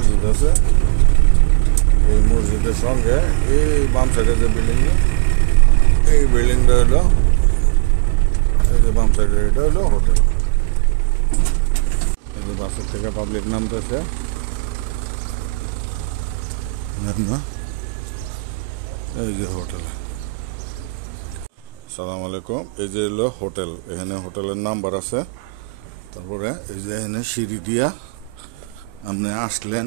মসজিদ আছে। এই মসজিদের সঙ্গে এই বাম সাইডে যে বিল্ডিং, এই বিল্ডিংটা হলো, এই যে বাম সাইডে এটা হলো হোটেল। এই যে বাসের থেকে পাবলিক নামতেছে, এই যে হোটেল। সালাম আলাইকুম। এই যে হলো হোটেল, এখানে হোটেলের নাম্বার আছে। তারপরে এই যে এখানে সিঁড়ি দিয়া আপনি আসলেন,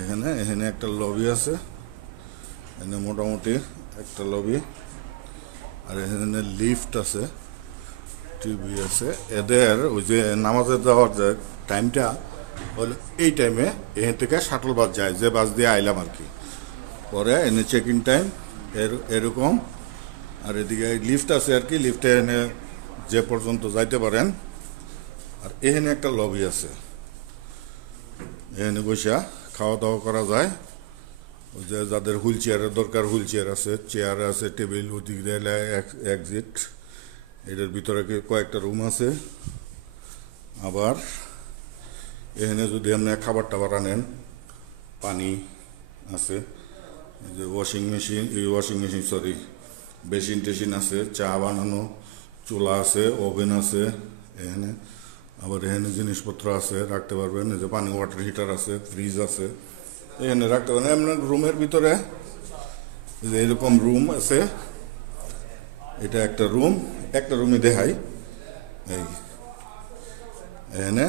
এখানে এখানে একটা লবি আছে, এখানে মোটামুটি একটা লবি। আর এখানে লিফট আছে, টিভি আছে। এদের ওই যে নামাজে যাওয়ার যে টাইমটা হলো, এই টাইমে এখান থেকে শাটল বাস যায়, যে বাস দিয়ে আইলাম আর কি। পরে এনে চেক ইন টাইম এরকম। আর এদিকে লিফট আছে আর কি, লিফটে এনে যে পর্যন্ত যাইতে পারেন। আর এখানে একটা লবি আছে, এখানে বসে খাওয়া দাওয়া করা যায়। ওই যে যাদের হুইল চেয়ারের দরকার, হুইল চেয়ার আছে, চেয়ার আছে, টেবিল, ওদিক দিয়ে এক্সিট। এটার ভিতরে কয়েকটা রুম আছে। আবার এখানে যদি আপনি খাবার টাবার আনেন, পানি আছে, এই যে ওয়াশিং মেশিন সরি, বেসিন টেসিন আছে, চা বানানো চুলা আছে, ওভেন আছে এখানে। আবার এখানে জিনিসপত্র আছে, রাখতে পারবেন। এই যে পানি ওয়াটার হিটার আছে, ফ্রিজ আছে, এখানে রাখতে পারেন। আপনার রুমের ভিতরে যে এরকম রুম আছে, এটা একটা রুম, একটা রুমে দেখাই। এই এখানে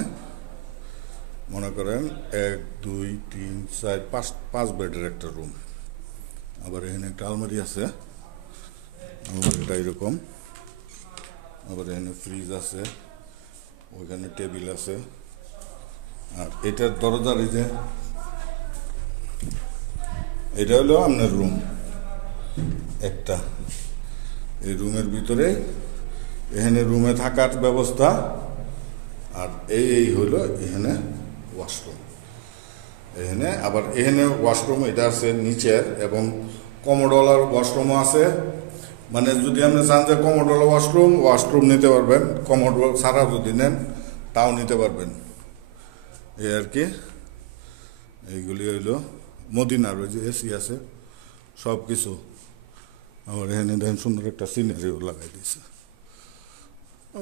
মনে করেন 1 2 3 4 5 বেডের একটা রুম। আবার এখানে একটা আলমারি আছে, আলমারিটা এরকম। আবার এখানে ফ্রিজ আছে, ওইখানে টেবিল আছে। আর এটার দরজার এই যে এটা হলো আপনার রুম একটা। এই রুমের ভিতরে এখানে রুমে থাকার ব্যবস্থা। আর এই হলো এখানে ওয়াশরুম। এখানে আবার এখানে ওয়াশরুম এটা আছে নিচের, এবং কমোডওয়ালার ওয়াশরুমও আছে। মানে যদি আপনি চান যে কমোডওয়ালা ওয়াশরুম নিতে পারবেন, কমোডওয়ালা ছাড়া যদি নেন তাও নিতে পারবেন, এই আর কি। এইগুলি হইলো মদিনার, ওই যে এসি আছে সব কিছু। আবার এখানে দেখেন সুন্দর একটা সিনারিও লাগাই দিয়েছে,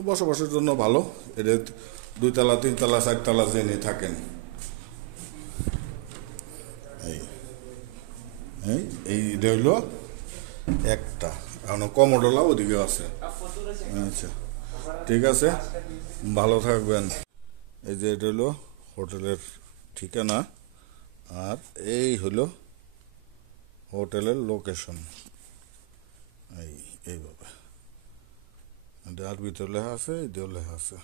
বসবাসের জন্য ভালো। এটা 2 তলা 3 তলা 4 তলা জেনে থাকেন। এইটা হইলো একটা। এখন কমোডোলা ওদিকে আছে। আচ্ছা, ঠিক আছে, ভালো থাকবেন। এই যে এটা হলো হোটেলের ঠিকানা, আর এই হলো হোটেলের লোকেশন। এইভাবে আরবিতেও লেখা আছে, এটাও লেখা আছে।